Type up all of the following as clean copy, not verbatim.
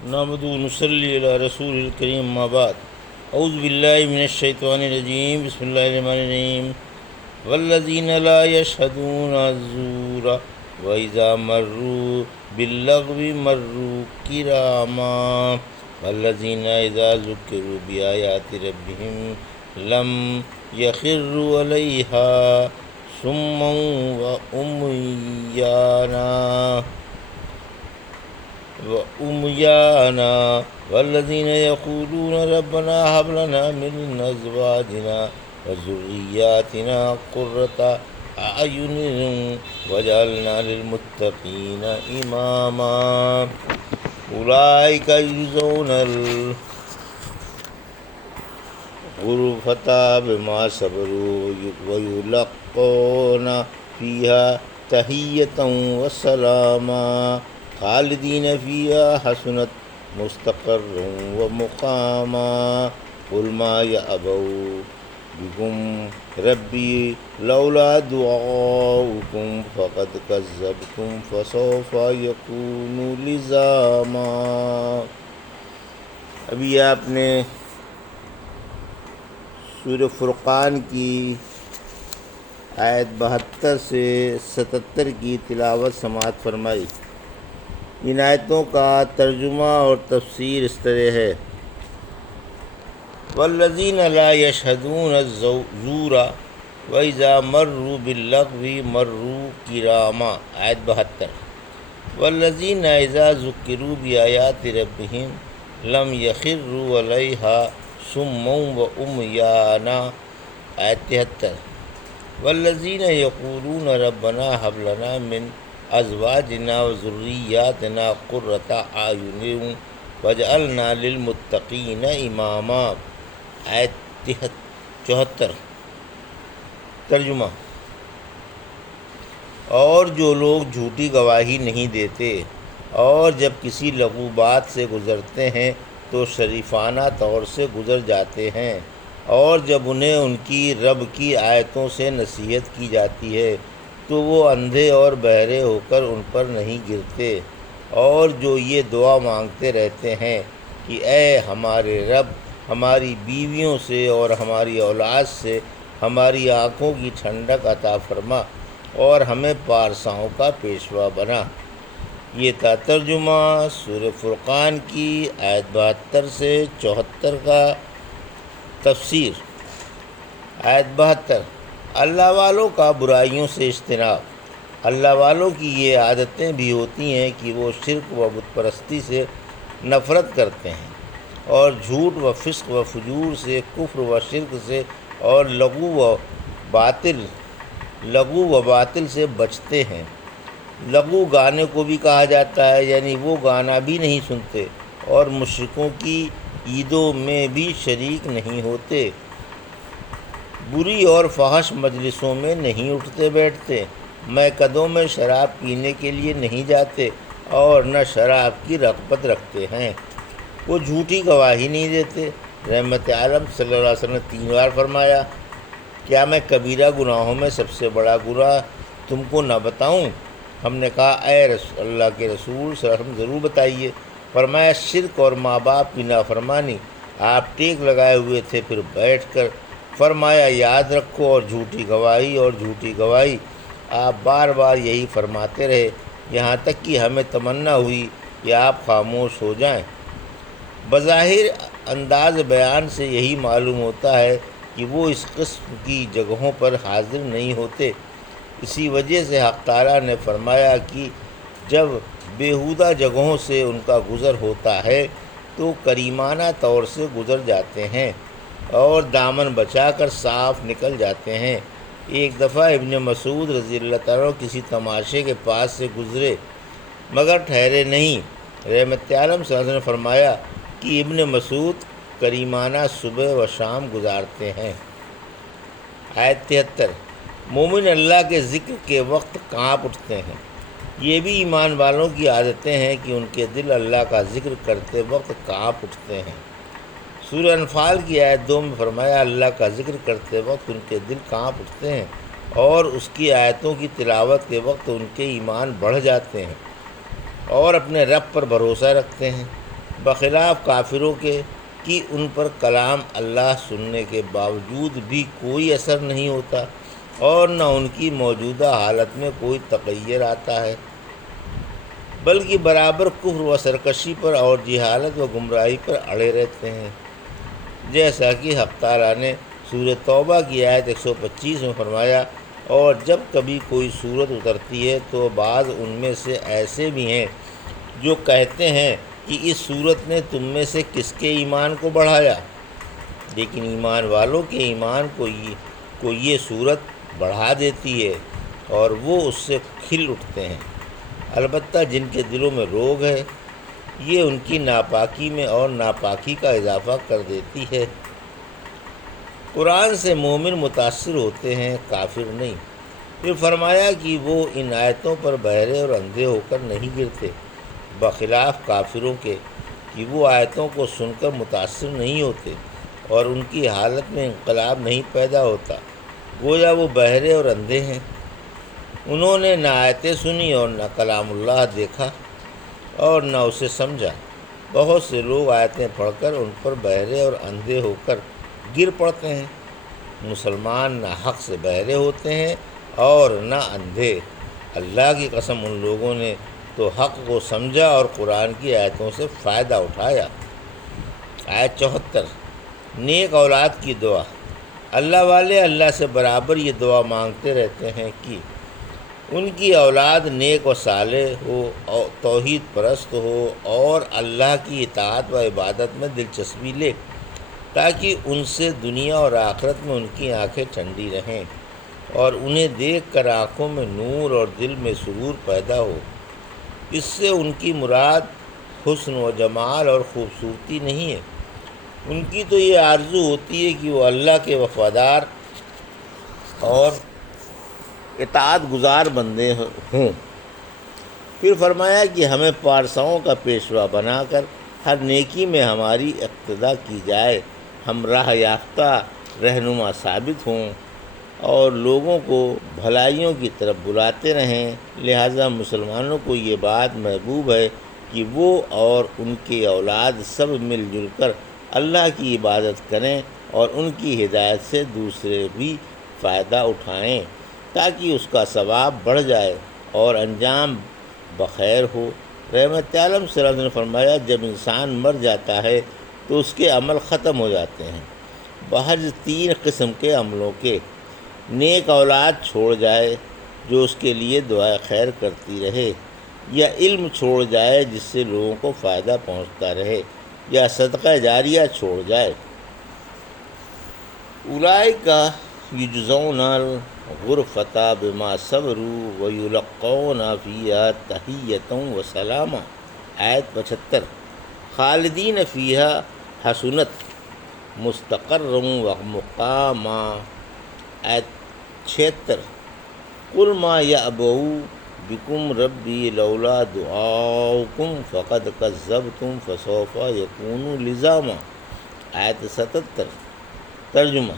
نحمد نصلی علی رسول الکریم ما بعد اعوذ باللہ من الشیطان الرجیم بسم اللہ الرحمن الرحیم والذین لا یشہدون الزور واذا مروا باللغو مروا کراما والذین اذا ذکروا بآیات ربهم لم یخروا علیہا صما وأميانا والذين يقولون ربنا هب لنا من أزواجنا وذرياتنا قرة أعين واجعلنا للمتقين إماما أولئك يجزون الغرفة بما صبروا ويلقون فيها تحية وسلاما خالدین فیہا حسنت مستقرا ومقاما قل ما یعبؤ بکم ربی لولا دعاؤکم فقد کذبتم فسوف یکون لزاما۔ ابھی آپ نے سورہ فرقان کی آیت 72 سے 77 کی تلاوت سماعت فرمائی۔ ان آیتوں کا ترجمہ اور تفسیر اس طرح ہے: والذین لا یشہدون الزور واذا مروا باللغو مروا کراما، آیت 72۔ والذین اذا ذکروا بآیات ربهم لم یخروا علیہا صما وعمیانا، آیت 73۔ والذین یقولون ربنا هب لنا من ازواجنا وذریاتنا قرۃ اعین واجعلنا للمتقین اماما، آیت 74۔ ترجمہ: اور جو لوگ جھوٹی گواہی نہیں دیتے اور جب کسی لغو بات سے گزرتے ہیں تو شریفانہ طور سے گزر جاتے ہیں، اور جب انہیں ان کی رب کی آیتوں سے نصیحت کی جاتی ہے تو وہ اندھے اور بہرے ہو کر ان پر نہیں گرتے، اور جو یہ دعا مانگتے رہتے ہیں کہ اے ہمارے رب، ہماری بیویوں سے اور ہماری اولاد سے ہماری آنکھوں کی ٹھنڈک عطا فرما اور ہمیں پارساؤں کا پیشوا بنا۔ یہ تھا ترجمہ سورہ فرقان کی آیت 72 سے 74 کا۔ تفسیر: آیت 72۔ اللہ والوں کا برائیوں سے اجتناب۔ اللہ والوں کی یہ عادتیں بھی ہوتی ہیں کہ وہ شرک و بت پرستی سے نفرت کرتے ہیں اور جھوٹ و فسق و فجور سے، کفر و شرک سے اور لغو و باطل سے بچتے ہیں۔ لغو گانے کو بھی کہا جاتا ہے، یعنی وہ گانا بھی نہیں سنتے اور مشرکوں کی عیدوں میں بھی شریک نہیں ہوتے، بری اور فحش مجلسوں میں نہیں اٹھتے بیٹھتے، میکدوں میں شراب پینے کے لیے نہیں جاتے اور نہ شراب کی رغبت رکھتے ہیں۔ وہ جھوٹی گواہی نہیں دیتے۔ رحمت عالم صلی اللہ علیہ وسلم نے 3 بار فرمایا: کیا میں کبیرہ گناہوں میں سب سے بڑا گناہ تم کو نہ بتاؤں؟ ہم نے کہا اے اللہ کے رسول صلی اللہ علیہ وسلم ضرور بتائیے۔ فرمایا شرک اور ماں باپ کی نافرمانی۔ آپ ٹیک لگائے ہوئے تھے، پھر بیٹھ کر فرمایا یاد رکھو، اور جھوٹی گواہی۔ آپ بار بار یہی فرماتے رہے، یہاں تک کہ ہمیں تمنا ہوئی کہ آپ خاموش ہو جائیں۔ بظاہر انداز بیان سے یہی معلوم ہوتا ہے کہ وہ اس قسم کی جگہوں پر حاضر نہیں ہوتے۔ اسی وجہ سے حق تعالیٰ نے فرمایا کہ جب بیہودہ جگہوں سے ان کا گزر ہوتا ہے تو کریمانہ طور سے گزر جاتے ہیں اور دامن بچا کر صاف نکل جاتے ہیں۔ ایک دفعہ ابن مسعود رضی اللہ تعالیٰ کسی تماشے کے پاس سے گزرے مگر ٹھہرے نہیں۔ رحمت عالم صلی اللہ علیہ وسلم نے فرمایا کہ ابن مسعود کریمانہ صبح و شام گزارتے ہیں۔ آیت 73۔ مومن اللہ کے ذکر کے وقت کانپ اٹھتے ہیں۔ یہ بھی ایمان والوں کی عادتیں ہیں کہ ان کے دل اللہ کا ذکر کرتے وقت کانپ اٹھتے ہیں۔ سورہ انفال کی آیت 2 میں فرمایا اللہ کا ذکر کرتے وقت ان کے دل کانپ اٹھتے ہیں اور اس کی آیتوں کی تلاوت کے وقت ان کے ایمان بڑھ جاتے ہیں اور اپنے رب پر بھروسہ رکھتے ہیں۔ بخلاف کافروں کے کہ ان پر کلام اللہ سننے کے باوجود بھی کوئی اثر نہیں ہوتا اور نہ ان کی موجودہ حالت میں کوئی تغیر آتا ہے، بلکہ برابر کفر و سرکشی پر اور جہالت و گمراہی پر اڑے رہتے ہیں، جیسا کہ حق تعالیٰ نے سورہ توبہ کی آیت 125 میں فرمایا، اور جب کبھی کوئی صورت اترتی ہے تو بعض ان میں سے ایسے بھی ہیں جو کہتے ہیں کہ اس صورت نے تم میں سے کس کے ایمان کو بڑھایا، لیکن ایمان والوں کے ایمان کو یہ صورت بڑھا دیتی ہے اور وہ اس سے کھل اٹھتے ہیں، البتہ جن کے دلوں میں روگ ہے یہ ان کی ناپاکی میں اور ناپاکی کا اضافہ کر دیتی ہے۔ قرآن سے مومن متاثر ہوتے ہیں، کافر نہیں۔ پھر فرمایا کہ وہ ان آیتوں پر بہرے اور اندھے ہو کر نہیں گرتے، بخلاف کافروں کے کہ وہ آیتوں کو سن کر متاثر نہیں ہوتے اور ان کی حالت میں انقلاب نہیں پیدا ہوتا، گویا وہ بہرے اور اندھے ہیں۔ انہوں نے نہ آیتیں سنی اور نہ کلام اللہ دیکھا اور نہ اسے سمجھا۔ بہت سے لوگ آیتیں پڑھ کر ان پر بہرے اور اندھے ہو کر گر پڑتے ہیں۔ مسلمان نہ حق سے بہرے ہوتے ہیں اور نہ اندھے۔ اللہ کی قسم ان لوگوں نے تو حق کو سمجھا اور قرآن کی آیتوں سے فائدہ اٹھایا۔ آیت 74، نیک اولاد کی دعا۔ اللہ والے اللہ سے برابر یہ دعا مانگتے رہتے ہیں کہ ان کی اولاد نیک و صالح ہو، توحید پرست ہو اور اللہ کی اطاعت و عبادت میں دلچسپی لے، تاکہ ان سے دنیا اور آخرت میں ان کی آنکھیں ٹھنڈی رہیں اور انہیں دیکھ کر آنکھوں میں نور اور دل میں سرور پیدا ہو۔ اس سے ان کی مراد حسن و جمال اور خوبصورتی نہیں ہے، ان کی تو یہ آرزو ہوتی ہے کہ وہ اللہ کے وفادار اور اطاعت گزار بندے ہوں۔ پھر فرمایا کہ ہمیں پارساؤں کا پیشوا بنا کر ہر نیکی میں ہماری اقتدا کی جائے، ہم راہ یافتہ رہنما ثابت ہوں اور لوگوں کو بھلائیوں کی طرف بلاتے رہیں۔ لہٰذا مسلمانوں کو یہ بات محبوب ہے کہ وہ اور ان کے اولاد سب مل جل کر اللہ کی عبادت کریں اور ان کی ہدایت سے دوسرے بھی فائدہ اٹھائیں تاکہ اس کا ثواب بڑھ جائے اور انجام بخیر ہو۔ رحمت عالم صلی اللہ علیہ وسلم نے فرمایا، جب انسان مر جاتا ہے تو اس کے عمل ختم ہو جاتے ہیں بحج 3 قسم کے عملوں کے: نیک اولاد چھوڑ جائے جو اس کے لیے دعائے خیر کرتی رہے، یا علم چھوڑ جائے جس سے لوگوں کو فائدہ پہنچتا رہے، یا صدقہ جاریہ چھوڑ جائے۔ اولئک یجزون الغرفۃ بما صبروا ویلقون فیہا تحیۃ وسلاما۔ آیت 75، خالدین فیہا حسنت مستقرا ومقاما۔ آیت 76، قل ما یعبؤ بکم ربی لولا دعاؤکم فقد کذبتم فسوف یکون لزاما۔ آیت 77، ترجمہ،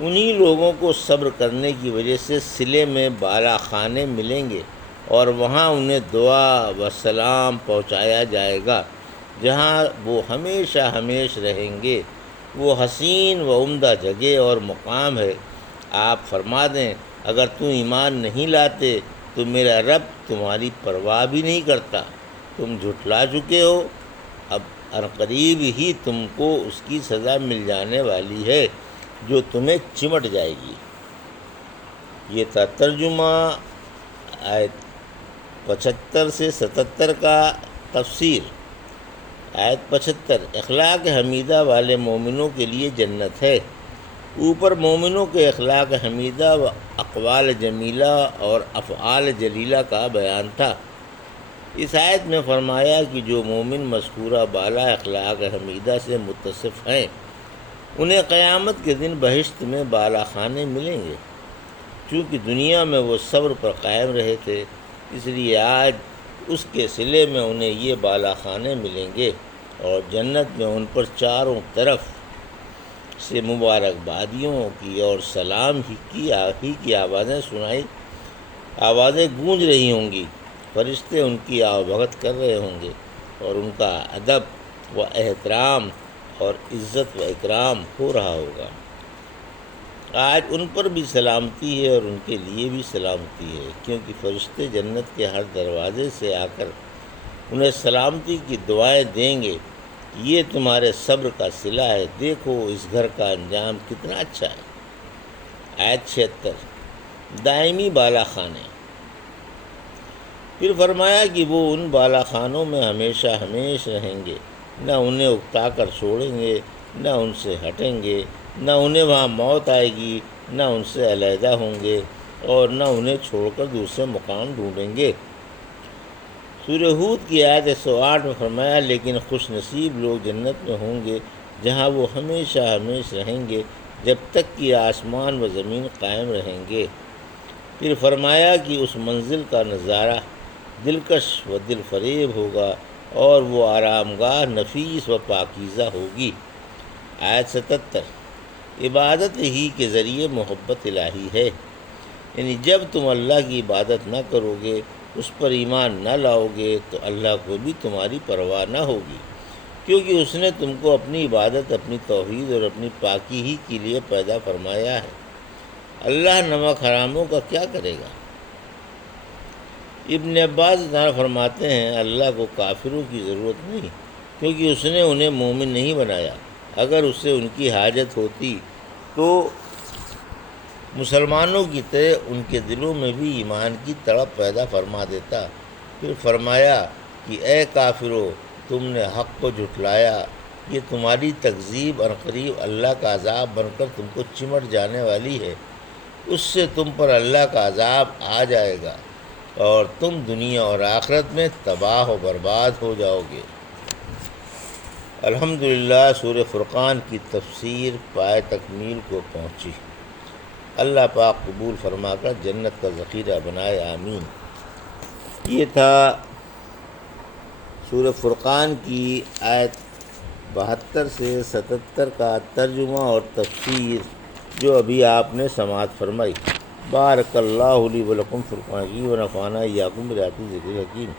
انہی لوگوں کو صبر کرنے کی وجہ سے صلے میں بالا خانے ملیں گے اور وہاں انہیں دعا و سلام پہنچایا جائے گا جہاں وہ ہمیشہ ہمیش رہیں گے۔ وہ حسین و عمدہ جگہ اور مقام ہے۔ آپ فرما دیں، اگر تم ایمان نہیں لاتے تو میرا رب تمہاری پرواہ بھی نہیں کرتا، تم جھٹلا چکے ہو، اب عنقریب ہی تم کو اس کی سزا مل جانے والی ہے جو تمہیں چمٹ جائے گی۔ یہ تھا ترجمہ آیت 75 سے 77 کا تفسیر۔ آیت 75، اخلاق حمیدہ والے مومنوں کے لیے جنت ہے۔ اوپر مومنوں کے اخلاق حمیدہ و اقوال جمیلہ اور افعال جلیلہ کا بیان تھا۔ اس آیت میں فرمایا کہ جو مومن مذکورہ بالا اخلاق حمیدہ سے متصف ہیں انہیں قیامت کے دن بہشت میں بالا خانے ملیں گے۔ چونکہ دنیا میں وہ صبر پر قائم رہے تھے، اس لیے آج اس کے صلے میں انہیں یہ بالا خانے ملیں گے اور جنت میں ان پر چاروں طرف سے مبارکبادیوں کی اور سلام ہی کی آوازیں گونج رہی ہوں گی۔ فرشتے ان کی آؤ بھگت کر رہے ہوں گے۔ اور ان کا ادب و احترام اور عزت و اکرام ہو رہا ہوگا۔ آج ان پر بھی سلامتی ہے اور ان کے لیے بھی سلامتی ہے، کیونکہ فرشتے جنت کے ہر دروازے سے آ کر انہیں سلامتی کی دعائیں دیں گے۔ یہ تمہارے صبر کا صلہ ہے، دیکھو اس گھر کا انجام کتنا اچھا ہے۔ آیت 76 دائمی بالا خانے۔ پھر فرمایا کہ وہ ان بالا خانوں میں ہمیشہ ہمیش رہیں گے، نہ انہیں اکتا کر چھوڑیں گے، نہ ان سے ہٹیں گے، نہ انہیں وہاں موت آئے گی، نہ ان سے علیحدہ ہوں گے، اور نہ انہیں چھوڑ کر دوسرے مقام ڈھونڈیں گے۔ سورہ ہود کی آیت 108 میں فرمایا لیکن خوش نصیب لوگ جنت میں ہوں گے جہاں وہ ہمیشہ ہمیش رہیں گے جب تک کہ آسمان و زمین قائم رہیں گے۔ پھر فرمایا کہ اس منزل کا نظارہ دلکش و دل فریب ہوگا اور وہ آرام گاہ نفیس و پاکیزہ ہوگی۔ آیت 77 عبادت ہی کے ذریعے محبت الہی ہے، یعنی جب تم اللہ کی عبادت نہ کرو گے، اس پر ایمان نہ لاؤ گے تو اللہ کو بھی تمہاری پرواہ نہ ہوگی، کیونکہ اس نے تم کو اپنی عبادت، اپنی توحید اور اپنی پاکی ہی کے لیے پیدا فرمایا ہے۔ اللہ نمک حراموں کا کیا کرے گا؟ ابن عباس فرماتے ہیں اللہ کو کافروں کی ضرورت نہیں، کیونکہ اس نے انہیں مومن نہیں بنایا۔ اگر اسے ان کی حاجت ہوتی تو مسلمانوں کی طرح ان کے دلوں میں بھی ایمان کی تڑپ پیدا فرما دیتا۔ پھر فرمایا کہ اے کافرو، تم نے حق کو جھٹلایا، یہ تمہاری تکذیب عنقریب اللہ کا عذاب بن کر تم کو چمٹ جانے والی ہے، اس سے تم پر اللہ کا عذاب آ جائے گا اور تم دنیا اور آخرت میں تباہ و برباد ہو جاؤ گے۔ الحمدللہ سورہ فرقان کی تفسیر پائے تکمیل کو پہنچی۔ اللہ پاک قبول فرما کر جنت کا ذخیرہ بنائے، آمین۔ یہ تھا سورہ فرقان کی آیت 72 سے 77 کا ترجمہ اور تفسیر جو ابھی آپ نے سماعت فرمائی۔ بارک اللہ لی و لکم فرقان کی و نفعنا ایاکم بآیات ذکر حکیم۔